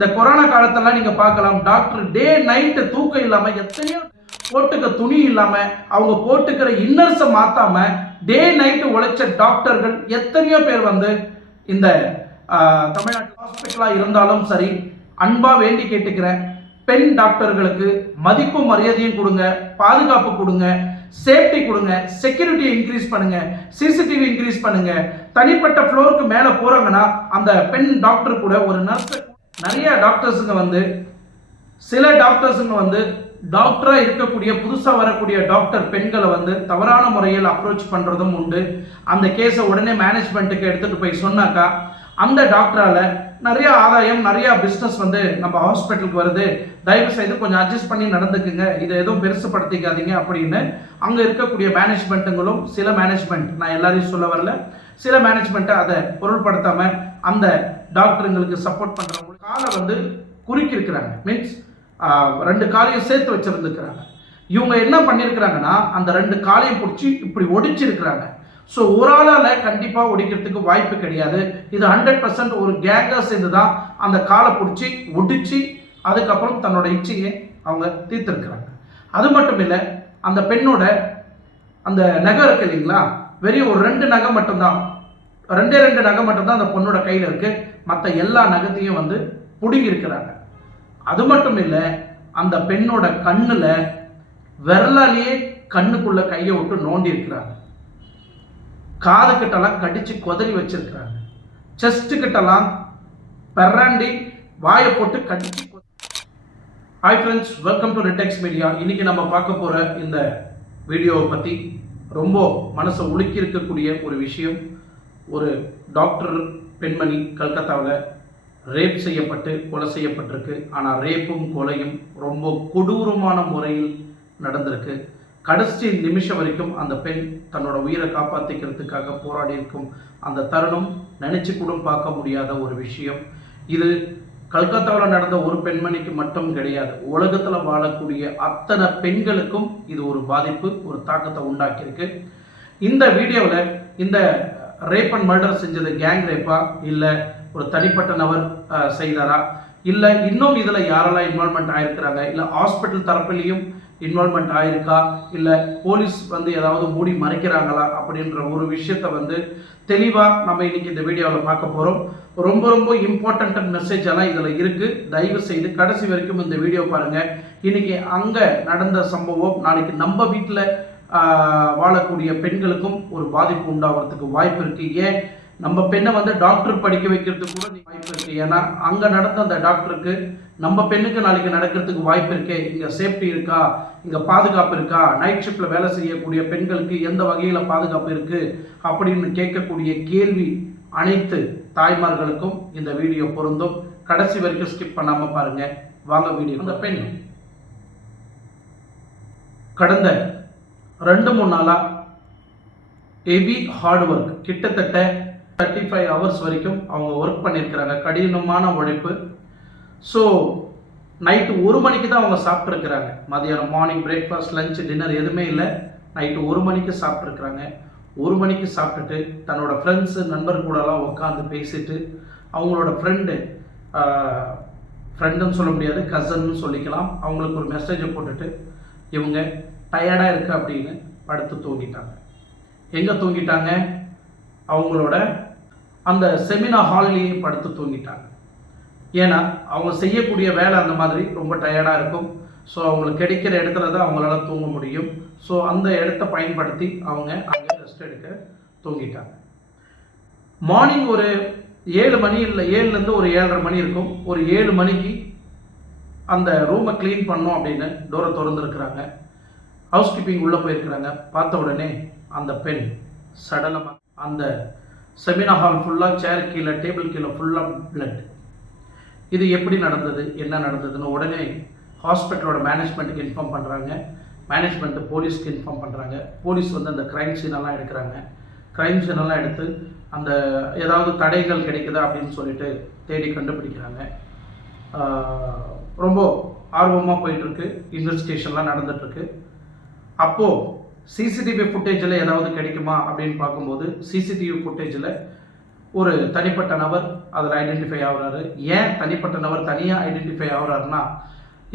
இந்த கொரோனா காலத்தெல்லாம் நீங்க பார்க்கலாம். டாக்டர் டே நைட்டு தூக்கம் இல்லாம எத்தனையோ போட்டுக்க துணி இல்லாம அவங்க போட்டுக்கிற இன்னர்ஸை மாத்தாம டே நைட்டு உழைச்ச டாக்டர்கள் எத்தனையோ பேர் வந்து இந்த தமிழ்நாட்டு ஹாஸ்பிட்டலாக இருந்தாலும் சரி அன்பா வேண்டி கேட்டுக்கிறேன். பெண் டாக்டர்களுக்கு மதிப்பு மரியாதையும் கொடுங்க பாதுகாப்பு கொடுங்க சேஃப்டி கொடுங்க செக்யூரிட்டி இன்க்ரீஸ் பண்ணுங்க சிசிடிவி இன்க்ரீஸ் பண்ணுங்க. தனிப்பட்ட ஃப்ளோருக்கு மேலே போறாங்கன்னா அந்த பெண் டாக்டர் கூட ஒரு நர்ஸ் நிறைய டாக்டர்ஸுங்க வந்து சில டாக்டர்ஸுங்க வந்து டாக்டராக இருக்கக்கூடிய புதுசாக வரக்கூடிய டாக்டர் பெண்களை வந்து தவறான முறையில் அப்ரோச் பண்ணுறதும் உண்டு. அந்த கேஸை உடனே மேனேஜ்மெண்ட்டுக்கு எடுத்துகிட்டு போய் சொன்னாக்கா அந்த டாக்டரால நிறைய ஆதாயம் நிறைய பிஸ்னஸ் வந்து நம்ம ஹாஸ்பிட்டலுக்கு வருது. தயவு செய்து கொஞ்சம் அட்ஜஸ்ட் பண்ணி நடந்துக்குங்க. இதை எதுவும் பெருசுப்படுத்திக்காதீங்க அப்படின்னு அங்கே இருக்கக்கூடிய மேனேஜ்மெண்ட்டுங்களும் சில மேனேஜ்மெண்ட் நான் எல்லாரையும் சொல்ல வரல. சில மேனேஜ்மெண்ட்டை அதை பொருட்படுத்தாமல் அந்த டாக்டருங்களுக்கு சப்போர்ட் பண்ணுறவங்க காலை வந்து குறுக்கியிருக்கிறாங்க. மீன்ஸ் ரெண்டு காலையும் சேர்த்து வச்சுருந்துக்கிறாங்க. இவங்க என்ன பண்ணியிருக்கிறாங்கன்னா அந்த ரெண்டு காலையும் பிடிச்சி இப்படி ஒடிச்சிருக்கிறாங்க. ஸோ ஒரு ஆளால் கண்டிப்பாக ஒடிக்கிறதுக்கு வாய்ப்பு கிடையாது. இது ஹண்ட்ரட் பர்சன்ட் ஒரு கேங்காக சேர்ந்து தான் அந்த காலை பிடிச்சி ஒடிச்சு அதுக்கப்புறம் தன்னோட இச்சையை அவங்க தீர்த்திருக்கிறாங்க. அது மட்டும் இல்லை அந்த பெண்ணோட அந்த நகை இருக்கு இல்லைங்களா? வெறும் ஒரு ரெண்டு நகை மட்டும்தான். ரெண்டே ரெண்டு நகை மட்டும்தான் அந்த பொண்ணோட கையில் இருக்குது மற்ற எல்லா நகத்தையும் வந்து பிடுங்கியிருக்கிறாங்க. அது மட்டும் இல்லை அந்த பெண்ணோட கண்ணில் விரலாலேயே கண்ணுக்குள்ள கையை விட்டு நோண்டி இருக்கிறாங்க காது கிட்டலாம் கடிச்சு கொதறி வச்சிருக்கிறாங்க. செஸ்ட் கிட்டலாம் பெராண்டி வாயை போட்டு கடிச்சு hi friends welcome to Ridex media இன்னைக்கு நம்ம பார்க்க போகிற இந்த வீடியோவை பற்றி ரொம்ப மனசை உலுக்கி இருக்கக்கூடிய ஒரு விஷயம். ஒரு டாக்டர் பெண்மணி கல்கத்தாவில் ரேப் செய்யப்பட்டு கொலை செய்யப்பட்டிருக்கு. ஆனால் ரேப்பும் கொலையும் ரொம்ப கொடூரமான முறையில் நடந்திருக்கு. கடைசி நிமிஷம் வரைக்கும் அந்த பெண் தன்னோட உயிரை காப்பாற்றிக்கிறதுக்காக போராடி இருக்கும் அந்த தருணம் நினச்சி கூட பார்க்க முடியாத ஒரு விஷயம். இது கல்கத்தாவில் நடந்த ஒரு பெண்மணிக்கு மட்டும் கிடையாது உலகத்தில் வாழக்கூடிய அத்தனை பெண்களுக்கும் இது ஒரு பாதிப்பு ஒரு தாக்கத்தை உண்டாக்கியிருக்கு. இந்த வீடியோவில் இந்த ரேப் அண்ட் மர்டர் செஞ்சது கேங் ரேப்பா இல்லை ஒரு தனிப்பட்ட நபர் செய்தாரா? இல்லை இன்னும் இதில் யாரெல்லாம் இன்வால்மெண்ட் ஆகிருக்கிறாங்க இல்லை ஹாஸ்பிட்டல் தரப்புலையும் இன்வால்மெண்ட் ஆயிருக்கா? இல்லை போலீஸ் வந்து ஏதாவது மூடி மறைக்கிறாங்களா? அப்படின்ற ஒரு விஷயத்த வந்து தெளிவாக நம்ம இன்னைக்கு இந்த வீடியோவில் பார்க்க போகிறோம் ரொம்ப ரொம்ப இம்பார்ட்டண்ட் மெசேஜ் எல்லாம் இதில் இருக்குது தயவு செய்து கடைசி வரைக்கும் இந்த வீடியோ பாருங்கள் இன்னைக்கு அங்கே நடந்த சம்பவம் நாளைக்கு நம்ம வீட்டில் வாழக்கூடிய பெண்களுக்கும் ஒரு பாதிப்பு உண்டாகிறதுக்கு வாய்ப்பு இருக்குது ஏன்? நம்ம பெண்ணை வந்து டாக்டர் படிக்க வைக்கிறதுக்கு கூட வாய்ப்பு இருக்கு. ஏன்னா அங்க நடந்த அந்த டாக்டருக்கு நம்ம பெண்ணுக்கு நாளைக்கு நடக்கிறதுக்கு வாய்ப்பு இருக்கு. இங்க சேஃப்டி இருக்கா? இங்க பாதுகாப்பு இருக்கா? நைட் ஷிப்ட்ல வேலை செய்யக்கூடிய பெண்களுக்கு எந்த வகையில பாதுகாப்பு இருக்கு? அப்படின்னு கேட்கக்கூடிய கேள்வி அனைத்து தாய்மார்களுக்கும் இந்த வீடியோ பொருந்தும். கடைசி வரைக்கும் ஸ்கிப் பண்ணாம பாருங்க. வாங்க வீடியோ அந்த பெண். கடந்த ரெண்டு மூணு நாளாக ஹெவி ஹார்ட் ஒர்க் கிட்டத்தட்ட தேர்ட்டி ஃபைவ் ஹவர்ஸ் வரைக்கும் அவங்க ஒர்க் பண்ணியிருக்கிறாங்க கடினமான உழைப்பு. ஸோ நைட்டு ஒரு மணிக்கு தான் அவங்க சாப்பிட்ருக்குறாங்க மதியானம் மார்னிங் பிரேக்ஃபாஸ்ட் லஞ்ச் டின்னர் எதுவுமே இல்லை. நைட்டு ஒரு மணிக்கு சாப்பிட்ருக்குறாங்க ஒரு மணிக்கு சாப்பிட்டுட்டு தன்னோட ஃப்ரெண்ட்ஸு நண்பர் கூடலாம் உட்காந்து பேசிட்டு அவங்களோட ஃப்ரெண்டு ஃப்ரெண்டுன்னு சொல்ல முடியாது கசன்னு சொல்லிக்கலாம். அவங்களுக்கு ஒரு மெசேஜை போட்டுட்டு இவங்க டயர்டாக இருக்குது அப்படின்னு படுத்து தூங்கிட்டாங்க. எங்கே தூங்கிட்டாங்க? அவங்களோட அந்த செமினார் ஹால்லேயே படுத்து தூங்கிட்டாங்க. ஏன்னா அவங்க செய்யக்கூடிய வேலை அந்த மாதிரி ரொம்ப டயர்டாக இருக்கும். ஸோ அவங்களுக்கு கிடைக்கிற இடத்துல தான் அவங்களால தூங்க முடியும். ஸோ அந்த இடத்த பயன்படுத்தி அவங்க அங்கே ரெஸ்ட் எடுக்க தூங்கிட்டாங்க. மார்னிங் ஒரு ஏழு மணி இல்லை ஏழுலேருந்து ஒரு ஏழரை மணி இருக்கும். ஒரு ஏழு மணிக்கு அந்த ரூமை க்ளீன் பண்ணோம் அப்படின்னு டோரை திறந்துருக்குறாங்க. ஹவுஸ் கீப்பிங் உள்ளே போயிருக்கிறாங்க. பார்த்த உடனே அந்த பெண் சடலமாக அந்த செமினார் ஹால் ஃபுல்லாக சேர் கீழே டேபிள் கீழே ஃபுல்லாக பிளட் இது எப்படி நடந்தது? என்ன நடந்ததுன்னு உடனே ஹாஸ்பிட்டலோட மேனேஜ்மெண்ட்டுக்கு இன்ஃபார்ம் பண்ணுறாங்க மேனேஜ்மெண்ட்டு போலீஸ்க்கு இன்ஃபார்ம் பண்ணுறாங்க போலீஸ் வந்து அந்த க்ரைம் சீனெல்லாம் எடுக்கிறாங்க. க்ரைம் சீனெல்லாம் எடுத்து அந்த ஏதாவது தடைகள் கிடைக்குதா அப்படின்னு சொல்லிட்டு தேடி கண்டுபிடிக்கிறாங்க. ரொம்ப ஆர்வமாக போயிட்டுருக்கு இன்வெஸ்டிகேஷன்லாம் நடந்துட்டுருக்கு அப்போது சிசிடிவி ஃபுட்டேஜில் ஏதாவது கிடைக்குமா அப்படின்னு பார்க்கும்போது சிசிடிவி ஃபுட்டேஜில் ஒரு தனிப்பட்ட நபர் அதில் ஐடென்டிஃபை ஆகுறாரு. ஏன் தனிப்பட்ட நபர் தனியாக ஐடென்டிஃபை ஆகுறாருன்னா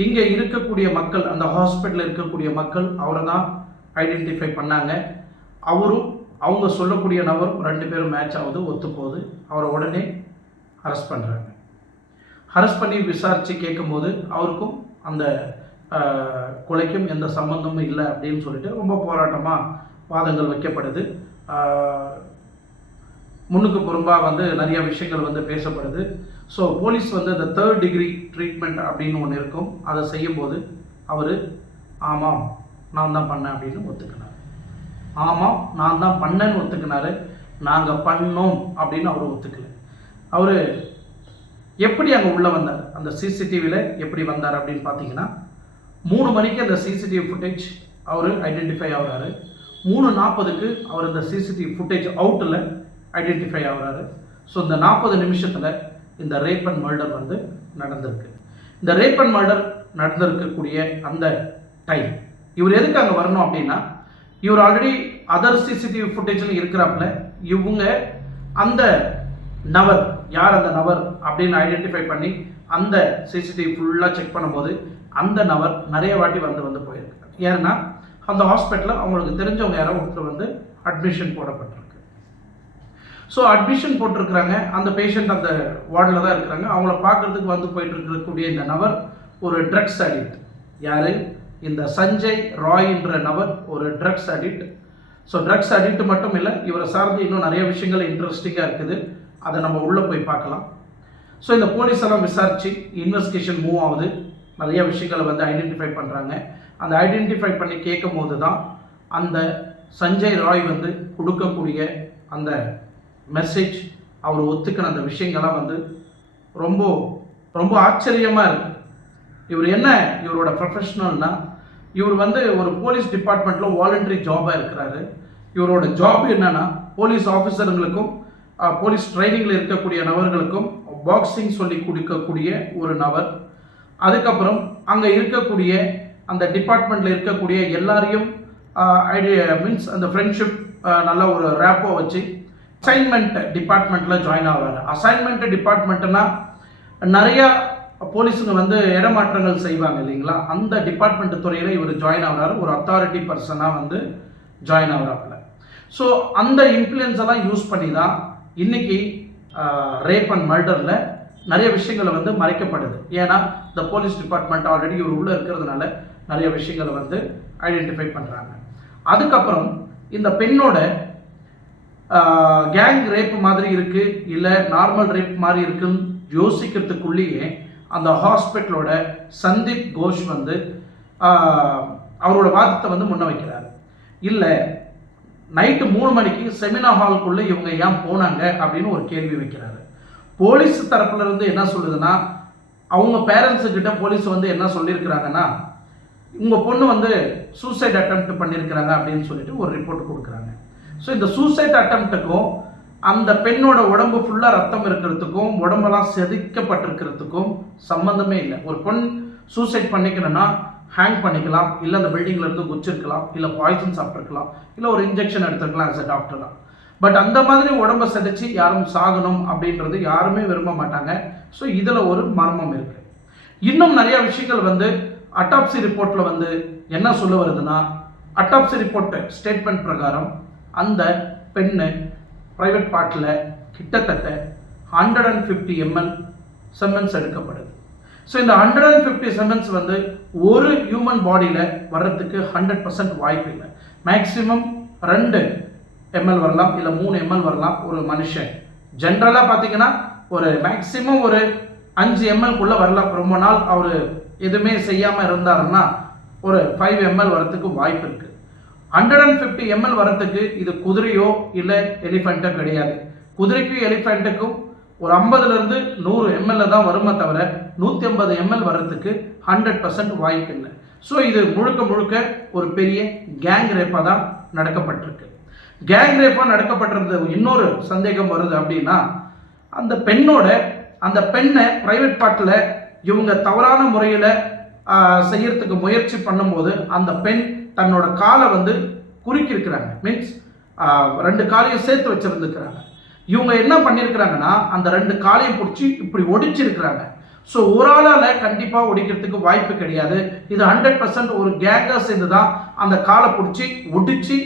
இங்கே இருக்கக்கூடிய மக்கள் அந்த ஹாஸ்பிட்டலில் இருக்கக்கூடிய மக்கள் அவரை தான் ஐடென்டிஃபை பண்ணாங்க. அவரும் அவங்க சொல்லக்கூடிய நபர் ரெண்டு பேரும் மேட்ச் ஆகுது ஒத்து போகுது அவரை உடனே அரெஸ்ட் பண்ணுறாங்க அரெஸ்ட் பண்ணி விசாரித்து கேட்கும்போது அவருக்கும் அந்த கொலைக்கும் எந்த சம்பந்தமும் இல்லை அப்படின்னு சொல்லிட்டு ரொம்ப போராட்டமாக வாதங்கள் வைக்கப்படுது. முன்னுக்கு புறம்பாக வந்து நிறைய விஷயங்கள் வந்து பேசப்படுது. ஸோ போலீஸ் வந்து இந்த தேர்ட் டிகிரி ட்ரீட்மெண்ட் அப்படின்னு ஒன்று இருக்கும். அதை செய்யும்போது அவர் ஆமாம் நான் தான் பண்ணேன் அப்படின்னு ஒத்துக்கினார். ஆமாம் நான் தான் பண்ணேன்னு ஒத்துக்கினாரு. நாங்கள் பண்ணோம் அப்படின்னு அவர் ஒத்துக்கல. அவர் எப்படி அங்கே உள்ளே வந்தார்? அந்த சிசிடிவியில் எப்படி வந்தார்? அப்படின்னு பார்த்தீங்கன்னா மூணு மணிக்கு அந்த சிசிடிவி ஃபுட்டேஜ் அவர் ஐடென்டிஃபை ஆகிறாரு. மூணு நாற்பதுக்கு அவர் இந்த சிசிடிவி ஃபுட்டேஜ் அவுட்டில் ஐடென்டிஃபை ஆகிறாரு. ஸோ இந்த நாற்பது நிமிஷத்தில் இந்த ரேப் அண்ட் மர்டர் வந்து நடந்திருக்கு. இந்த ரேப் அண்ட் மர்டர் நடந்திருக்கக்கூடிய அந்த டைம் இவர் எதுக்கு அங்கே வரணும் அப்படின்னா இவர் ஆல்ரெடி அதர் சிசிடிவி ஃபுட்டேஜில் இருக்கிறாப்புல இவங்க அந்த நபர் யார் அந்த நபர் அப்படின்னு ஐடென்டிஃபை பண்ணி அந்த சிசிடிவி ஃபுல்லாக செக் பண்ணும்போது அந்த நபர் நிறைய வாட்டி வந்து வந்து போயிருக்காரு. ஏன்னா அந்த ஹாஸ்பிட்டலில் அவங்களுக்கு தெரிஞ்சவங்க யாரோ ஒருத்தர் வந்து அட்மிஷன் போடப்பட்டிருக்கு. ஸோ அட்மிஷன் போட்டிருக்கிறாங்க. அந்த பேஷண்ட் அந்த வார்டில் தான் இருக்கிறாங்க. அவங்கள பார்க்கறதுக்கு வந்து போயிட்டு இருக்கக்கூடிய இந்த நபர் ஒரு ட்ரக்ஸ் அடிக்ட் யார்? இந்த சஞ்சய் ராய் என்ற நபர் ஒரு drugs addict so drugs addict மட்டும் இல்லை இவரை சார்ந்து இன்னும் நிறைய விஷயங்கள் இன்ட்ரெஸ்டிங்காக இருக்குது. அதை நம்ம உள்ளே போய் பார்க்கலாம். ஸோ இந்த போலீஸ் எல்லாம் விசாரித்து இன்வெஸ்டிகேஷன் மூவ் ஆகுது. நிறைய விஷயங்களை வந்து ஐடென்டிஃபை பண்ணுறாங்க அந்த ஐடென்டிஃபை பண்ணி கேட்கும் போது தான் அந்த சஞ்சய் ராய் வந்து கொடுக்கக்கூடிய அந்த மெசேஜ் அவர் ஒத்துக்கின அந்த விஷயங்கள்லாம் வந்து ரொம்ப ரொம்ப ஆச்சரியமாக இருக்கு. இவர் என்ன? இவரோட ப்ரொஃபஷ்னல்னால் இவர் வந்து ஒரு போலீஸ் டிபார்ட்மெண்ட்டில் வாலண்டரி ஜாபாக இருக்கிறாரு. இவரோட ஜாப் என்னன்னா போலீஸ் ஆஃபீஸருங்களுக்கும் போலீஸ் ட்ரைனிங்கில் இருக்கக்கூடிய நபர்களுக்கும் பாக்ஸிங் சொல்லி கொடுக்கக்கூடிய ஒரு நபர். அதுக்கப்புறம் அங்கே இருக்கக்கூடிய அந்த டிபார்ட்மெண்ட்டில் இருக்கக்கூடிய எல்லாரையும் ஐடியா மீன்ஸ் அந்த ஃப்ரெண்ட்ஷிப் நல்ல ஒரு ரேப்போ வச்சு அசைன்மெண்ட் டிபார்ட்மெண்ட்டில் ஜாயின் ஆகிறாரு அசைன்மெண்ட் டிபார்ட்மெண்ட்டுன்னா நிறையா போலீஸுங்க வந்து இடமாற்றங்கள் செய்வாங்க இல்லைங்களா? அந்த டிபார்ட்மெண்ட் துறையில் இவர் ஜாயின் ஆகிறார் ஒரு அத்தாரிட்டி பர்சனாக வந்து ஜாயின் ஆகிறாப்புல ஸோ அந்த இன்ஃப்ளூயன்ஸ் எல்லாம் யூஸ் பண்ணி தான் இன்னைக்கு ரேப் அண்ட் மர்டரில் நிறைய விஷயங்களை வந்து மறைக்கப்படுது. ஏன்னா இந்த போலீஸ் டிபார்ட்மெண்ட் ஆல்ரெடி இவர் உள்ளே இருக்கிறதுனால நிறைய விஷயங்களை வந்து ஐடென்டிஃபை பண்ணுறாங்க அதுக்கப்புறம் இந்த பெண்ணோட கேங் ரேப் மாதிரி இருக்குது இல்லை நார்மல் ரேப் மாதிரி இருக்குன்னு யோசிக்கிறதுக்குள்ளேயே அந்த ஹாஸ்பிட்டலோட சந்தீப் கோஷ் வந்து அவரோட வாதத்தை வந்து முன்ன வைக்கிறாரு. இல்லை நைட்டு மூணு மணிக்கு செமினார் ஹாலுக்குள்ளே இவங்க ஏன் போனாங்க அப்படின்னு ஒரு கேள்வி வைக்கிறாரு. போலீஸ் தரப்புல இருந்து என்ன சொல்லுதுன்னா அவங்க பேரண்ட்ஸு கிட்ட போலீஸ் வந்து என்ன சொல்லியிருக்கிறாங்கன்னா உங்கள் பொண்ணு வந்து சூசைட் அட்டம் பண்ணியிருக்கிறாங்க அப்படின்னு சொல்லிட்டு ஒரு ரிப்போர்ட் கொடுக்குறாங்க. ஸோ இந்த சூசைட் அட்டம்ப்ட்டுக்கும் அந்த பெண்ணோட உடம்பு ஃபுல்லாக ரத்தம் இருக்கிறதுக்கும் உடம்பெல்லாம் செதுக்கப்பட்டிருக்கிறதுக்கும் சம்மந்தமே இல்லை. ஒரு பெண் சூசைட் பண்ணிக்கணும்னா ஹேங் பண்ணிக்கலாம். இல்லை அந்த பில்டிங்கில் இருந்து குச்சிருக்கலாம். இல்லை பாய்சன் சாப்பிட்ருக்கலாம் இல்லை ஒரு இன்ஜெக்ஷன் எடுத்துருக்கலாம் ஆஸ் அ டாக்டர் தான். பட் அந்த மாதிரி உடம்பை செதைச்சு யாரும் சாகணும் அப்படின்றது யாருமே விரும்ப மாட்டாங்க. ஸோ இதில் ஒரு மர்மம் இருக்கு. இன்னும் நிறைய விஷயங்கள் வந்து அட்டாப்சி ரிப்போர்ட்டில் வந்து என்ன சொல்ல வருதுன்னா அட்டாப்சி ரிப்போர்ட் ஸ்டேட்மெண்ட் பிரகாரம் அந்த பெண்ணு ப்ரைவேட் பார்ட்டில் கிட்டத்தட்ட hundred and fifty ML semens எடுக்கப்படுது. So இந்த ஹண்ட்ரட் அண்ட் ஃபிஃப்டி செமன்ஸ் வந்து ஒரு ஹியூமன் பாடியில் வர்றதுக்கு ஹண்ட்ரட் பர்சன்ட் வாய்ப்பு இல்லை. மேக்ஸிமம் ரெண்டு எம்எல் வரலாம் இல்லை மூணு எம்எல் வரலாம் ஒரு மனுஷன். ஜென்ரலாக பார்த்தீங்கன்னா ஒரு மேக்ஸிமம் ஒரு அஞ்சு எம்எல்குள்ளே வரலாம். ரொம்ப நாள் அவர் எதுவுமே செய்யாமல் இருந்தாருன்னா ஒரு ஃபைவ் எம்எல் வரத்துக்கு வாய்ப்பு இருக்குது ஹண்ட்ரட் அண்ட் ஃபிஃப்டி எம்எல் வரத்துக்கு இது குதிரையோ இல்லை எலிஃபெண்ட்டோ கிடையாது. குதிரைக்கும் எலிஃபெண்ட்டுக்கும் ஒரு ஐம்பதுலேருந்து நூறு எம்எல்ஏ தான் வருமே தவிர நூற்றி ஐம்பது எம்எல் வரத்துக்கு ஹண்ட்ரட் பர்சன்ட் வாய்ப்பு இல்லை. ஸோ இது முழுக்க முழுக்க ஒரு பெரிய கேங் ரேப்பாக தான் நடக்கப்பட்டிருக்கு. கேங் ரேப்பாக நடக்கப்பட்டிருந்த இன்னொரு சந்தேகம் வருது அப்படின்னா அந்த பெண்ணோட அந்த பெண்ணை ப்ரைவேட் பார்ட்டில் இவங்க தவறான முறையில் செய்யறதுக்கு முயற்சி பண்ணும்போது அந்த பெண் தன்னோட காலை வந்து குறுக்கியிருக்கிறாங்க. மீன்ஸ் ரெண்டு காலையும் சேர்த்து வச்சுருந்துக்கிறாங்க இவங்க என்ன பண்ணியிருக்கிறாங்கன்னா அந்த ரெண்டு காலையும் பிடிச்சி இப்படி ஒடிச்சிருக்கிறாங்க. ஸோ ஒரு ஆளால் கண்டிப்பாக ஒடிக்கிறதுக்கு வாய்ப்பு கிடையாது. இது ஹண்ட்ரட் பர்சன்ட் ஒரு கேங்காக சேர்ந்து தான் அந்த காலை பிடிச்சி ஒடிச்சு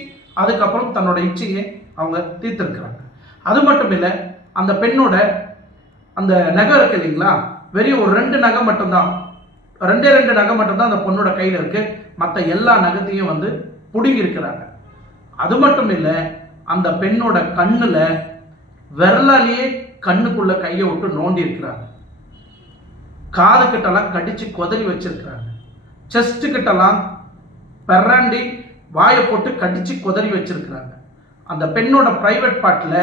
அதுக்கப்புறம் தன்னோட இச்சையை அவங்க தீர்த்திருக்கிறாங்க. அது மட்டும் இல்லை அந்த பெண்ணோட அந்த நகை இருக்கு இல்லைங்களா? வெறும் ஒரு ரெண்டு நகை மட்டும்தான். ரெண்டே ரெண்டு நகை மட்டும்தான் அந்த பொண்ணோட கையில் இருக்கு. மற்ற எல்லா நகத்தையும் வந்து பிடுங்கி இருக்கிறாங்க. அது மட்டும் இல்லை அந்த பெண்ணோட கண்ணில் விரலாலேயே கண்ணுக்குள்ள கையை விட்டு நோண்டி இருக்கிறாங்க. காது கிட்டலாம் கடிச்சு கொதறி வச்சிருக்கிறாங்க. செஸ்ட் கிட்டலாம் பெறாண்டி வாயை போட்டு கடிச்சு கொதறி வச்சிருக்கிறாங்க. அந்த பெண்ணோட ப்ரைவேட் பார்ட்டில்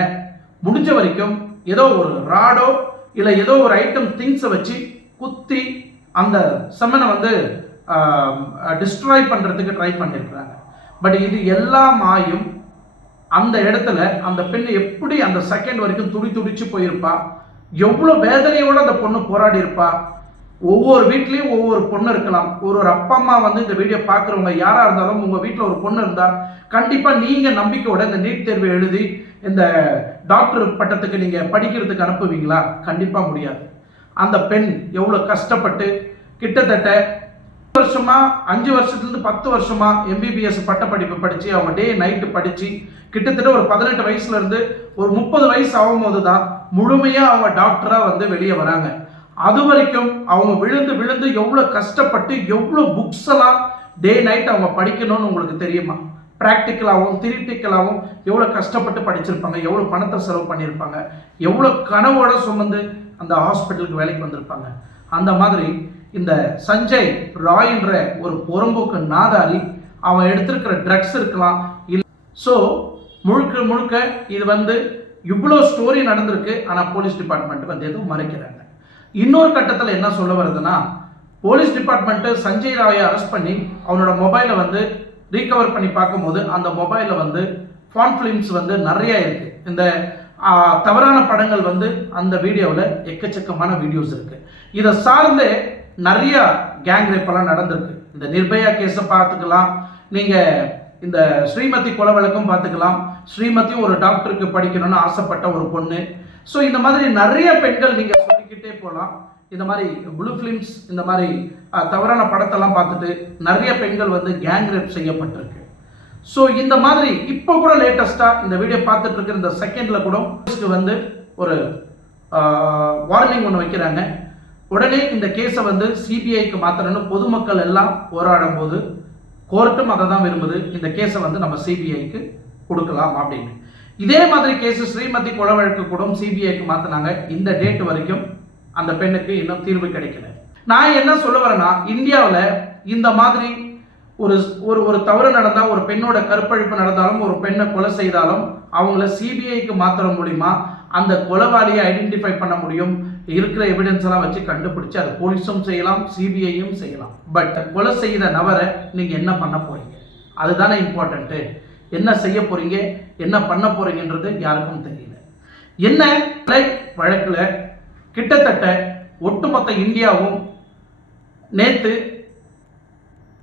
முடிஞ்ச வரைக்கும் ஏதோ ஒரு ராடோ இல்லை ஏதோ ஒரு ஐட்டம் திங்ஸை வச்சு குத்தி அந்த செமனை வந்து டிஸ்ட்ராய் பண்ணுறதுக்கு ட்ரை பண்ணியிருக்கிறாங்க பட் இது எல்லா மாயும் அந்த இடத்துல அந்த பெண் எப்படி அந்த செகண்ட் வரைக்கும் துடி துடிச்சு போயிருப்பா? எவ்வளோ வேதனையோடு அந்த பொண்ணு போராடி இருப்பா ஒவ்வொரு வீட்லேயும் ஒவ்வொரு பொண்ணு இருக்கலாம். ஒரு ஒரு அப்பா அம்மா வந்து இந்த வீடியோ பார்க்குறவங்க யாராக இருந்தாலும் உங்கள் வீட்டில் ஒரு பொண்ணு இருந்தால் கண்டிப்பாக நீங்கள் நம்பிக்கையோட இந்த நீட் தேர்வு எழுதி இந்த டாக்டர் பட்டத்துக்கு நீங்கள் படிக்கிறதுக்கு அனுப்புவீங்களா? கண்டிப்பாக முடியாது. அந்த பெண் எவ்வளோ கஷ்டப்பட்டு கிட்டத்தட்ட வருஷமா அஞ்சு வருஷத்துலேருந்து பத்து வருஷமா எம்பிபிஎஸ் பட்டப்படிப்பு படித்து அவங்க டே நைட்டு படித்து கிட்டத்தட்ட ஒரு பதினெட்டு வயசுலேருந்து ஒரு முப்பது வயசு ஆகும்போது தான் முழுமையாக அவங்க டாக்டராக வந்து வெளியே வராங்க. அது வரைக்கும் அவங்க விழுந்து விழுந்து எவ்வளோ கஷ்டப்பட்டு எவ்வளோ புக்ஸ் எல்லாம் டே நைட் அவங்க படிக்கணும்னு உங்களுக்கு தெரியுமா? ப்ராக்டிக்கலாகவும் திரிட்டிக்கலாகவும் எவ்வளோ கஷ்டப்பட்டு படிச்சிருப்பாங்க எவ்வளோ பணத்தை செலவு பண்ணியிருப்பாங்க எவ்வளோ கனவோட சுமந்து அந்த ஹாஸ்பிட்டலுக்கு வேலைக்கு வந்திருப்பாங்க. அந்த மாதிரி இந்த சஞ்சய் ராயின்ற ஒரு புறம்போக்கு நாதாரி அவன் எடுத்திருக்கிற ட்ரக்ஸ் இருக்கலாம் இல்லை ஸோ முழுக்க முழுக்க இது வந்து இவ்வளோ ஸ்டோரி நடந்திருக்கு ஆனால் போலீஸ் டிபார்ட்மெண்ட் வந்து எதுவும் மறைக்கிறாங்க. இன்னொரு கட்டத்தில் என்ன சொல்ல வருதுன்னா போலீஸ் டிபார்ட்மெண்ட்டு சஞ்சய் ராயை அரெஸ்ட் பண்ணி அவனோட மொபைலை வந்து ரீகவர் பண்ணி பார்க்கும்போது அந்த மொபைலில் வந்து ஃபான் ஃபிலிம்ஸ் வந்து நிறைய இருக்குது இந்த தவறான படங்கள் வந்து அந்த வீடியோவில் எக்கச்சக்கமான வீடியோஸ் இருக்குது இதை சார்ந்து நிறைய கேங் ரேப்பெல்லாம் நடந்திருக்கு. இந்த நிர்பயா கேஸை பார்த்துக்கலாம். நீங்கள் இந்த ஸ்ரீமதி கொலை வழக்கம் பார்த்துக்கலாம். ஸ்ரீமதி ஒரு டாக்டருக்கு படிக்கணும்னு ஆசைப்பட்ட ஒரு பொண்ணு. ஸோ இந்த மாதிரி நிறைய பெண்கள் நீங்கள் சொல்லிக்கிட்டே போகலாம் இந்த மாதிரி ப்ளூ ஃபிலிம்ஸ் இந்த மாதிரி தவறான படத்தெல்லாம் பார்த்துட்டு நிறைய பெண்கள் வந்து கேங் ரேப் செய்யப்பட்டிருக்கு. ஸோ இந்த மாதிரி இப்போ கூட லேட்டஸ்ட்டாக இந்த வீடியோ பார்த்துட்டு இருக்கிற இந்த செகண்டில் கூட வந்து ஒரு வார்னிங் ஒன்று வைக்கிறாங்க. உடனே இந்த கேஸை வந்து சிபிஐக்கு மாற்றணும்னு பொதுமக்கள் எல்லாம் போராடும் போது கோர்ட்டும் அதை தான் விரும்புது. இந்த கேஸை வந்து நம்ம சிபிஐக்கு கொடுக்கலாம் அப்படின்னு. இதே மாதிரி கேஸ் ஸ்ரீமதி கொலை வழக்கு கூட சிபிஐக்கு மாத்தினாங்க. இந்த டேட் வரைக்கும் அந்த பெண்ணுக்கு இன்னும் தீர்வு கிடைக்கல. நான் என்ன சொல்ல வரேன்னா இந்தியாவில் இந்த மாதிரி ஒரு ஒரு ஒரு தவறு நடந்தால் ஒரு பெண்ணோட கற்பழிப்பு நடந்தாலும் ஒரு பெண்ணை கொலை செய்தாலும் அவங்கள சிபிஐக்கு மாத்திர மூலிமா அந்த கொலவாளியை ஐடென்டிஃபை பண்ண முடியும். இருக்கிற எவிடன்ஸ் எல்லாம் வச்சு கண்டுபிடிச்சு அது போலீஸும் செய்யலாம் சிபிஐயும் செய்யலாம். பட் கொலை செய்த நபரை நீங்கள் என்ன பண்ண போறீங்க? அதுதானே இம்பார்ட்டன்ட்டு என்ன செய்ய போறீங்க என்ன பண்ண போறீங்கன்றது யாருக்கும் தெரியல. என்ன கொலை வழக்கில் கிட்டத்தட்ட ஒட்டுமொத்த இந்தியாவும் நேற்று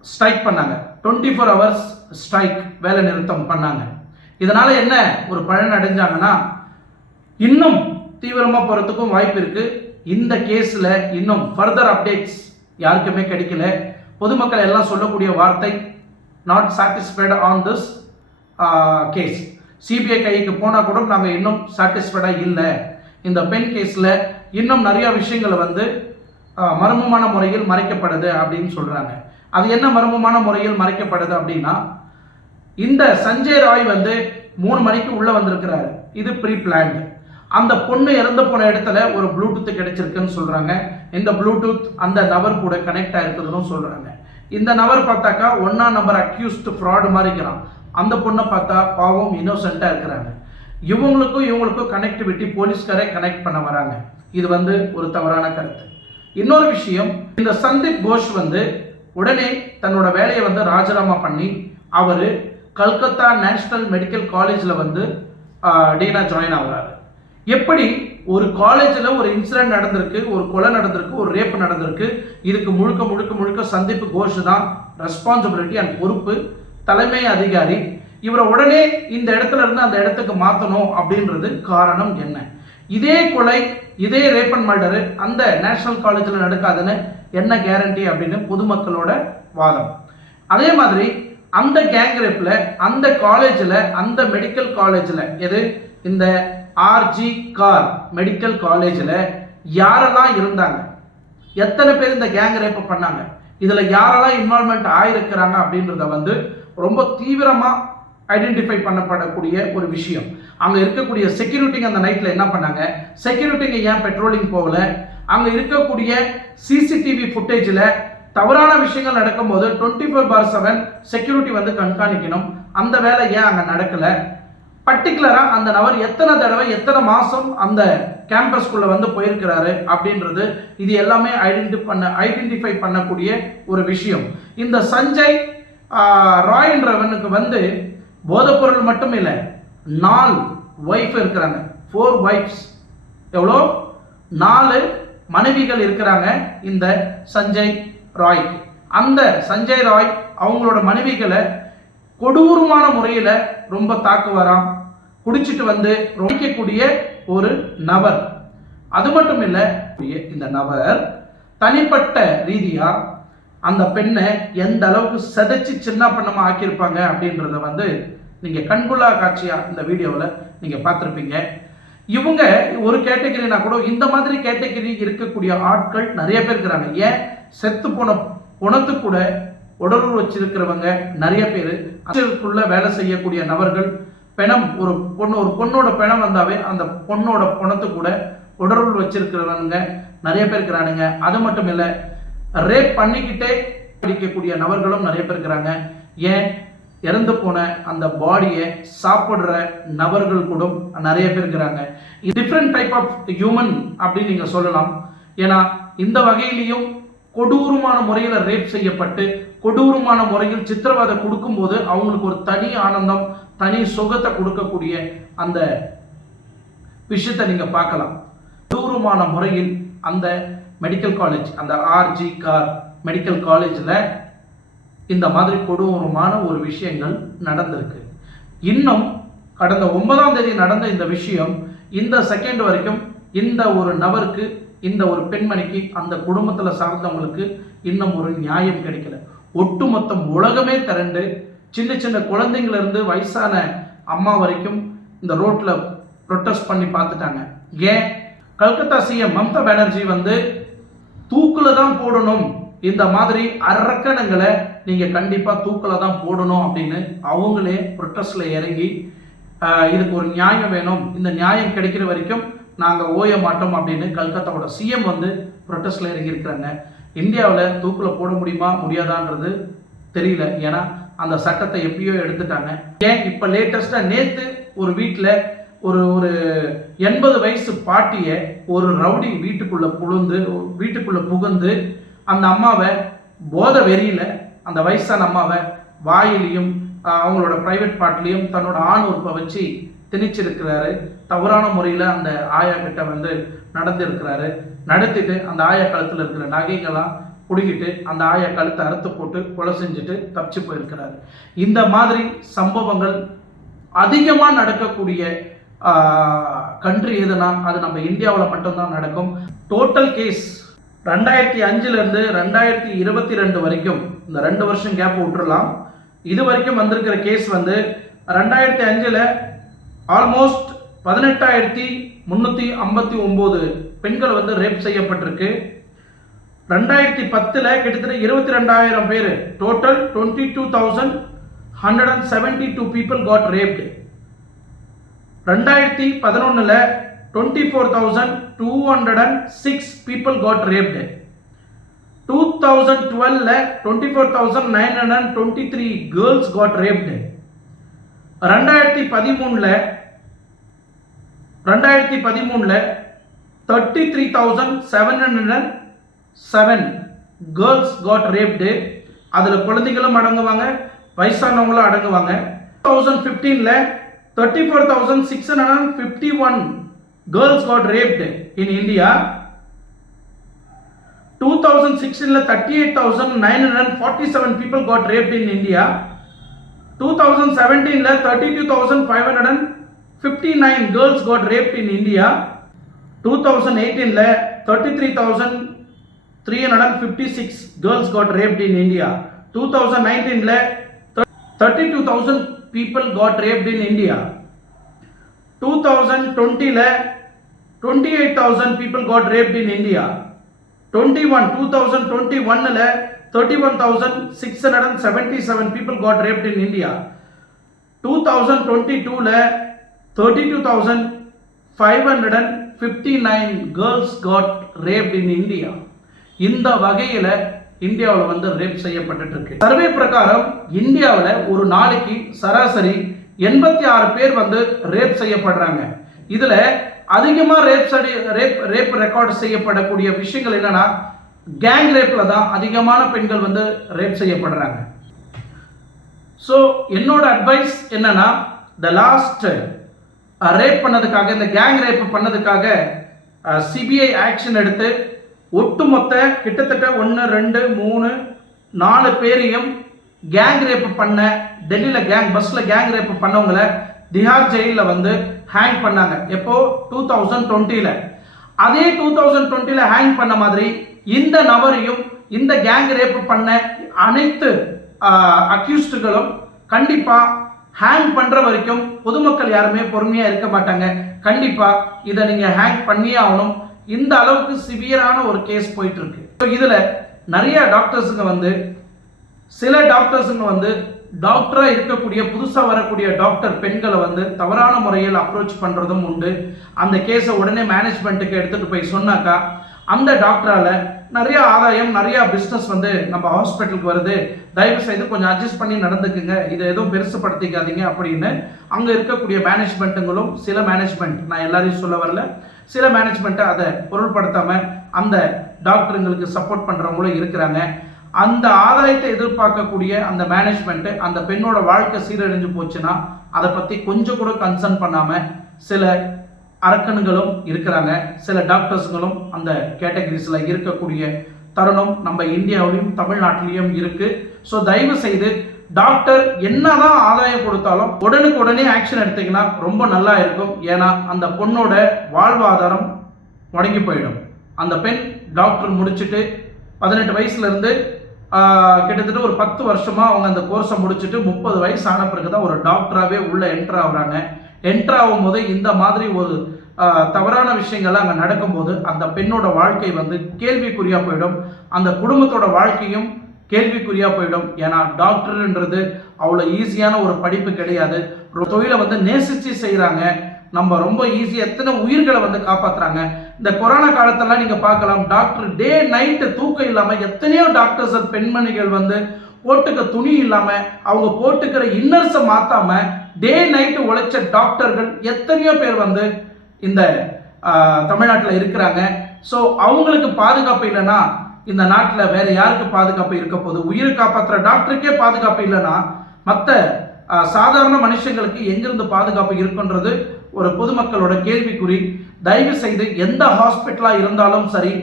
ஸ்ட்ரைக் பண்ணாங்க. டுவெண்ட்டி ஃபோர் ஹவர்ஸ் ஸ்ட்ரைக் வேலை நிறுத்தம் பண்ணாங்க. இதனால் என்ன ஒரு பலன் அடைஞ்சாங்கன்னா இன்னும் தீவிரமாக போகிறதுக்கும் வாய்ப்பு இருக்குது இந்த கேஸில் இன்னும் ஃபர்தர் அப்டேட்ஸ் யாருக்குமே கிடைக்கல. பொதுமக்கள் எல்லாம் சொல்லக்கூடிய வார்த்தை not satisfied on this case CBI கைக்கு போனால் கூட நாங்கள் இன்னும் சாட்டிஸ்ஃபைடாக இல்லை. இந்த பெண் கேஸில் இன்னும் நிறையா விஷயங்களை வந்து மர்மமான முறையில் மறைக்கப்படுது அப்படின்னு சொல்கிறாங்க அது என்ன மர்மமான முறையில் மறைக்கப்படுது அப்படின்னா இந்த சஞ்சய் ராய் வந்து மூணு மணிக்கு உள்ளே வந்திருக்கிறாரு. இது ப்ரீ பிளான்டு அந்த பொண்ணு இறந்து போன இடத்துல ஒரு ப்ளூடூத் கிடைச்சிருக்குன்னு சொல்கிறாங்க இந்த ப்ளூடூத் அந்த நபர் கூட கனெக்ட் ஆயிருக்குதுன்னு சொல்கிறாங்க இந்த நபர் பார்த்தாக்கா ஒன்னா நம்பர் அக்யூஸ்டு ஃப்ராடு மாதிரி இருக்கிறான். அந்த பொண்ணை பார்த்தா பாவம் இன்னோசென்ட்டாக இருக்கிறாங்க. இவங்களுக்கும் இவங்களுக்கும் கனெக்டிவிட்டி போலீஸ்காரே கனெக்ட் பண்ண வராங்க. இது வந்து ஒரு தவறான கருத்து. இன்னொரு விஷயம் இந்த சந்தீப் கோஷ் வந்து உடனே தன்னோட வேலையை வந்து ராஜினாமா பண்ணி அவர் கல்கத்தா நேஷ்னல் மெடிக்கல் காலேஜில் வந்து டீனாக ஜாயின் ஆகுறாரு. எப்படி? ஒரு காலேஜில் ஒரு இன்சிடென்ட் நடந்திருக்கு ஒரு கொலை நடந்திருக்கு ஒரு ரேப் நடந்திருக்கு. இதுக்கு முழுக்க முழுக்க முழுக்க சந்தீப் கோஷ் தான் ரெஸ்பான்சிபிலிட்டி அண்ட் பொறுப்பு. தலைமை அதிகாரி இவரை உடனே இந்த இடத்துல இருந்து அந்த இடத்துக்கு மாற்றணும் அப்படின்றது காரணம் என்ன? இதே கொலை இதே ரேப்பன் மர்டரு அந்த நேஷனல் காலேஜில் நடக்காதுன்னு என்ன கேரண்டி அப்படின்னு பொதுமக்களோட வாதம். அதே மாதிரி அந்த கேங் ரேப்பில் அந்த காலேஜில் அந்த மெடிக்கல் காலேஜில் எது? இந்த ஆர்ஜி கார் மெடிக்கல் காலேஜில் யாரெல்லாம் இருந்தாங்க? எத்தனை பேர் இந்த கேங் ரேப்பை பண்ணாங்க? இதில் யாரெல்லாம் இன்வால்மெண்ட் ஆயிருக்கிறாங்க அப்படின்றத வந்து ரொம்ப தீவிரமாக ஐடென்டிஃபை பண்ணப்படக்கூடிய ஒரு விஷயம். அங்கே இருக்கக்கூடிய செக்யூரிட்டிங்க அந்த நைட்டில் என்ன பண்ணாங்க? செக்யூரிட்டிங்க ஏன் பெட்ரோலிங் போகல? அங்கே இருக்கக்கூடிய சிசிடிவி ஃபுட்டேஜில் தவறான விஷயங்கள் நடக்கும்போது twenty four by seven security வந்து கண்காணிக்கணும். அந்த வேலை ஏன் அங்கே நடக்கலை? பர்டிகுலராக அந்த நபர் எத்தனை தடவை எத்தனை மாதம் அந்த கேம்பஸ்குள்ளே வந்து போயிருக்கிறாரு அப்படின்றது இது எல்லாமே ஐடென்டி பண்ண ஐடென்டிஃபை பண்ணக்கூடிய ஒரு விஷயம். இந்த சஞ்சய் ராய்ன்றவனுக்கு வந்து போதைப்பொருள் மட்டும் இல்லை நாலு ஒய்ஃப் இருக்கிறாங்க. ஃபோர் ஒய்ஃப்ஸ் எவ்வளோ? நாலு மனைவிகள் இருக்கிறாங்க இந்த சஞ்சய் ராய் அந்த சஞ்சய் ராய் அவங்களோட மனைவிகளை கொடூரமான முறையில் ரொம்ப தாக்குவாராம். குடிச்சிட்டு வந்து ரொமிக்கக்கூடிய ஒரு நபர். அது மட்டும் இல்லை இந்த நபர் தனிப்பட்ட ரீதியாக அந்த பெண்ணை எந்த அளவுக்கு செதைச்சு சின்ன பண்ணமாக ஆக்கியிருப்பாங்க அப்படின்றத வந்து நீங்கள் கண்குள்ளா காட்சியாக இந்த வீடியோவில் நீங்கள் பார்த்துருப்பீங்க. இவங்க ஒரு கேட்டகரினா கூட இந்த மாதிரி கேட்டகரி இருக்கக்கூடிய ஆட்கள் நிறைய பேர் இருக்கிறாங்க. ஏன்? செத்து போன குணத்து கூட உடலுறவு வச்சிருக்கிறவங்க நிறைய பேர். அதுக்குள்ள வேலை செய்யக்கூடிய நபர்கள் பிணம் ஒரு பொண்ணு ஒரு பொண்ணோட பிணம் வந்தாவே அந்த பொண்ணோட குணத்து கூட உடலூர் வச்சிருக்கிறவங்க நிறைய பேர் இருக்கிறானுங்க. அது மட்டும் இல்லை ரேப் பண்ணிக்கிட்டே பிடிக்கக்கூடிய நபர்களும் நிறைய பேர் இருக்கிறாங்க. ஏன்? இறந்து போன அந்த பாடியை சாப்பிட்ற நபர்கள் கூட நிறைய பேர் இருக்கிறாங்க. டிஃப்ரெண்ட் டைப் ஆஃப் ஹியூமன் அப்படின்னு நீங்கள் சொல்லலாம். ஏன்னா இந்த வகையிலையும் கொடூரமான முறையில் ரேப் செய்யப்பட்டு கொடூரமான முறையில் சித்திரவதை கொடுக்கும்போது அவங்களுக்கு ஒரு தனி ஆனந்தம் தனி சுகத்தை கொடுக்கக்கூடிய அந்த விஷயத்தை நீங்கள் பார்க்கலாம். கொடூரமான முறையில் அந்த மெடிக்கல் காலேஜ் அந்த ஆர்ஜி கார் மெடிக்கல் காலேஜில் இந்த மாதிரி கொடூரமான ஒரு விஷயங்கள் நடந்திருக்கு. இன்னும் கடந்த ஒன்பதாம் தேதி நடந்த இந்த விஷயம் இந்த செகண்ட் வரைக்கும் இந்த ஒரு நபருக்கு இந்த ஒரு பெண்மணிக்கு அந்த குடும்பத்தில் சார்ந்தவங்களுக்கு இன்னும் ஒரு நியாயம் கிடைக்கல. ஒட்டுமொத்தம் உலகமே திரண்டு சின்ன சின்ன குழந்தைங்கள்லேருந்து வயசான அம்மா வரைக்கும் இந்த ரோட்டில் ப்ரொட்டஸ்ட் பண்ணி பார்த்துட்டாங்க. ஏன்? கல்கத்தா சிஎம் மம்தா பானர்ஜி வந்து தூக்கில் தான் போடணும். இந்த மாதிரி அரக்கணங்களை நீங்கள் கண்டிப்பாக தூக்கில் தான் போடணும் அப்படின்னு அவங்களே ப்ரொட்டஸ்ட்ல இறங்கி இதுக்கு ஒரு நியாயம் வேணும். இந்த நியாயம் கிடைக்கிற வரைக்கும் நாங்கள் ஓய மாட்டோம் அப்படின்னு கல்கத்தாவோட சிஎம் வந்து ப்ரொட்டஸ்ட்ல இறங்கியிருக்கிறாங்க. இந்தியாவில் தூக்கில் போட முடியுமா முடியாதான்றது தெரியல. ஏன்னா அந்த சட்டத்தை எப்பயோ எடுத்துட்டாங்க. ஏன் இப்போ லேட்டஸ்ட்டாக நேற்று ஒரு வீட்டில் ஒரு ஒரு எண்பது வயசு பாட்டியை ஒரு ரவுடி வீட்டுக்குள்ளே புகுந்து வீட்டுக்குள்ளே புகுந்து அந்த அம்மாவை போத வெறியில் அந்த வயசான அம்மாவை வாயிலையும் அவங்களோட ப்ரைவேட் பாட்டிலையும் தன்னோட ஆண் உறுப்பை வச்சு திணிச்சிருக்கிறாரு. தவறான முறையில் அந்த ஆயா கிட்ட வந்து நடந்திருக்கிறாரு. நடத்திட்டு அந்த ஆயா கழுத்தில் இருக்கிற நகைகள்லாம் குடிக்கிட்டு அந்த ஆயா கழுத்தை அறுத்து போட்டு கொலை செஞ்சுட்டு தப்பிச்சு போயிருக்கிறாரு. இந்த மாதிரி சம்பவங்கள் அதிகமாக நடக்கக்கூடிய கண்ட்ரி எதுனா அது நம்ம இந்தியாவில் மட்டும்தான் நடக்கும். டோட்டல் கேஸ் ரெண்டாயிரத்தி அஞ்சுலேருந்து ரெண்டாயிரத்தி இருபத்தி ரெண்டு வரைக்கும் இந்த ரெண்டு வருஷம் கேப் விட்டுறலாம். இது வரைக்கும் வந்திருக்கிற கேஸ் வந்து ரெண்டாயிரத்தி அஞ்சில் ஆல்மோஸ்ட் பதினெட்டாயிரத்தி முந்நூற்றி ஐம்பத்தி ஒம்பது பெண்கள் வந்து ரேப் செய்யப்பட்டிருக்கு. ரெண்டாயிரத்தி பத்தில் கிட்டத்தட்ட இருபத்தி ரெண்டாயிரம் பேர் total twenty two thousand hundred and seventy two people got raped ரெண்டாயிரத்தி பதினொன்றில் twenty four thousand two hundred and six people got raped two thousand twelve twenty four thousand nine hundred and twenty three girls got raped ரெண்டாயிரத்தி பதிமூணில் ரெண்டாயிரத்தி பதிமூணில் thirty three thousand seven hundred and seven girls God raped அதில் குழந்தைகளும் அடங்குவாங்க வயசானவங்களும் அடங்குவாங்க. Two thousand ஃபிஃப்டீனில் thirty four thousand six hundred and fifty one girls got raped in India two thousand சிக்ஸ்டீனில் thirty eight thousand nine hundred forty seven people got raped in India two thousand செவன்டீனில் thirty two thousand five hundred and fifty nine girls got raped in India two thousand எயிட்டீனில் thirty three thousand three hundred and fifty six girls got raped in India two thousand நைன்டீனில் thirty two thousand people got raped in India two thousand டுவெண்ட்டியில் twenty eight thousand people got raped in India twenty one two thousand twenty ஒன்னில் thirty one thousand six hundred and seventy seven people got raped in India two thousand twenty டூவில் thirty two thousand five hundred and fifty nine girls got raped in India இந்த வகையில் இந்தியாவில் வந்து rape செய்யப்பட்டு இருக்கு survey பிரகாரம் இந்தியாவில் ஒரு நாளைக்கு சராசரி எண்பத்தி ஆறு பேர் வந்து ரேப் செய்யப்படுறாங்க. இதில் அதிகமாக ரேப் சடி ரேப் ரேப் ரெக்கார்ட் செய்யப்படக்கூடிய விஷயங்கள் என்னன்னா கேங் ரேப்பில் தான் அதிகமான பெண்கள் வந்து ரேப் செய்யப்படுறாங்க. ஸோ என்னோட அட்வைஸ் என்னென்னா த லாஸ்ட் ரேப் பண்ணதுக்காக இந்த கேங் ரேப் பண்ணதுக்காக சிபிஐ ஆக்ஷன் எடுத்து ஒட்டுமொத்த கிட்டத்தட்ட ஒன்று ரெண்டு மூணு நாலு பேரையும் கேங் ரேப் பண்ண டெல்லியில் கேங் பஸ்ஸில் கேங் ரேப் பண்ணவங்களை திஹார் ஜெயிலில் வந்து ஹேங் பண்ணாங்க. எப்போ? டூ தௌசண்ட் டுவெண்ட்டியில் அதே டூ தௌசண்ட் டுவெண்ட்டியில் ஹேங் பண்ண மாதிரி இந்த நபரையும் இந்த கேங் ரேப் பண்ண அனைத்து அக்யூஸ்டுகளும் கண்டிப்பாக ஹேங் பண்ணுற வரைக்கும் பொதுமக்கள் யாருமே பொறுமையாக இருக்க மாட்டாங்க. கண்டிப்பாக இதை நீங்கள் ஹேங் பண்ணியே ஆகணும். இந்த அளவுக்கு சிவியரான ஒரு கேஸ் போயிட்டு இருக்கு ஸோ இதில் நிறைய டாக்டர்ஸுங்க வந்து சில டாக்டர்ஸுங்க வந்து டாக்டராக இருக்கக்கூடிய புதுசாக வரக்கூடிய டாக்டர் பெண்களை வந்து தவறான முறையில் அப்ரோச் பண்ணுறதும் உண்டு. அந்த கேஸை உடனே மேனேஜ்மெண்ட்டுக்கு எடுத்துகிட்டு போய் சொன்னாக்கா அந்த டாக்டரால் நிறைய ஆதாயம் நிறைய பிஸ்னஸ் வந்து நம்ம ஹாஸ்பிட்டலுக்கு வருது. தயவு செய்து கொஞ்சம் அட்ஜஸ்ட் பண்ணி நடந்துக்குங்க. இதை எதுவும் பெருசுப்படுத்திக்காதீங்க அப்படின்னு அங்கே இருக்கக்கூடிய மேனேஜ்மெண்ட்டுங்களும் சில மேனேஜ்மெண்ட் நான் எல்லாரையும் சொல்ல வரல. சில மேனேஜ்மெண்ட்டை அதை பொருள்படுத்தாமல் அந்த டாக்டருங்களுக்கு சப்போர்ட் பண்ணுறவங்களும் இருக்கிறாங்க. அந்த ஆதாயத்தை எதிர்பார்க்கக்கூடிய அந்த மேனேஜ்மெண்ட்டு அந்த பெண்ணோட வாழ்க்கை சீரழிஞ்சு போச்சுன்னா அதை பற்றி கொஞ்சம் கூட கன்சர்ன் பண்ணாமல் சில அரக்கனுங்களும் இருக்கிறாங்க. சில டாக்டர்ஸுங்களும் அந்த கேட்டகரிஸில் இருக்கக்கூடிய தருணம் நம்ம இந்தியாவிலையும் தமிழ்நாட்டிலையும் இருக்குது ஸோ தயவு செய்து டாக்டர் என்னதான் ஆதாயம் கொடுத்தாலும் உடனுக்கு உடனே ஆக்ஷன் எடுத்தீங்கன்னா ரொம்ப நல்லா இருக்கும். ஏன்னா அந்த பொண்ணோட வாழ்வாதாரம் முடங்கி போயிடும். அந்த பெண் டாக்டர் முடிச்சுட்டு பதினெட்டு வயசுலேருந்து கிட்டத்தட்ட ஒரு பத்து வருஷமாக அவங்க அந்த கோர்ஸை முடிச்சுட்டு முப்பது வயசு ஆன பிறகு தான் ஒரு டாக்டராகவே உள்ளே என்ட்ரு ஆகுறாங்க. என்ட்ரு ஆகும்போது இந்த மாதிரி ஒரு தவறான விஷயங்கள்லாம் அங்கே நடக்கும்போது அந்த பெண்ணோட வாழ்க்கை வந்து கேள்விக்குறியாக போயிடும். அந்த குடும்பத்தோட வாழ்க்கையும் கேள்விக்குறியாக போயிடும். ஏன்னா டாக்டர்ன்றது அவ்வளோ ஈஸியான ஒரு படிப்பு கிடையாது. ஒரு தொழிலை வந்து நேசித்து செய்கிறாங்க நம்ம ரொம்ப ஈஸியாக எத்தனை உயிர்களை வந்து காப்பாற்றுறாங்க இந்த கொரோனா காலத்தெல்லாம் நீங்கள் பார்க்கலாம். டாக்டர் டே நைட்டு தூக்கம் இல்லாமல் எத்தனையோ டாக்டர்ஸ் பெண்மணிகள் வந்து போட்டுக்க துணி இல்லாமல் அவங்க போட்டுக்கிற இன்னர்ஸை மாற்றாமல் டே நைட்டு உழைச்ச டாக்டர்கள் எத்தனையோ பேர் வந்து இந்த தமிழ்நாட்டில் இருக்கிறாங்க. ஸோ அவங்களுக்கு பாதுகாப்பு இல்லைன்னா இந்த நாட்டில் வேற யாருக்கு பாதுகாப்பு இருக்க போகுது? உயிரை காப்பாற்றுற டாக்டருக்கே பாதுகாப்பு இல்லைன்னா மற்ற சாதாரண மனுஷங்களுக்கு எங்கிருந்து பாதுகாப்பு இருக்குன்றது ஒரு பொதுமக்களோட கேள்விக்குறி. தயவு செய்து எந்த ஹாஸ்பிட்டலாக இருந்தாலும் சரி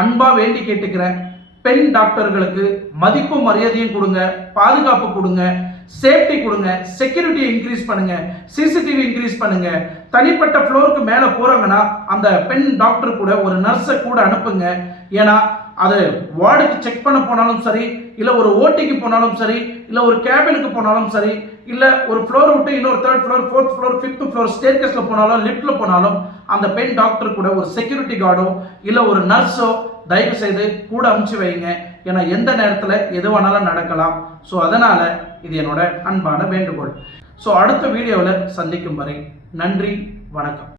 அன்பாக வேண்டி கேட்டுக்கிறேன். பெண் டாக்டர்களுக்கு மதிப்பு மரியாதையும் கொடுங்க பாதுகாப்பு கொடுங்க சேஃப்டி கொடுங்க செக்யூரிட்டியை இன்க்ரீஸ் பண்ணுங்க சிசிடிவி இன்க்ரீஸ் பண்ணுங்க. தனிப்பட்ட ஃப்ளோருக்கு மேலே போகிறாங்கன்னா அந்த பெண் டாக்டர் கூட ஒரு நர்ஸை கூட அனுப்புங்க. ஏன்னா அது வார்டுக்கு செக் பண்ண போனாலும் சரி இல்லை ஒரு ஓட்டிக்கு போனாலும் சரி இல்லை ஒரு கேபினுக்கு போனாலும் சரி இல்லை ஒரு ஃப்ளோர் விட்டு இன்னொரு third floor fourth floor fifth floor ஸ்டேர்கேஸில் போனாலும் லிஃப்ட்டில் போனாலும் அந்த பெண் டாக்டர் கூட ஒரு செக்யூரிட்டி கார்டோ இல்லை ஒரு நர்ஸோ தயவு செய்து கூட அமுச்சு வைங்க. ஏன்னா எந்த நேரத்தில் எது வேணாலும் நடக்கலாம். ஸோ அதனால் இது என்னோட அன்பான வேண்டுகோள். ஸோ அடுத்த வீடியோவில் சந்திக்கும் வரை நன்றி வணக்கம்.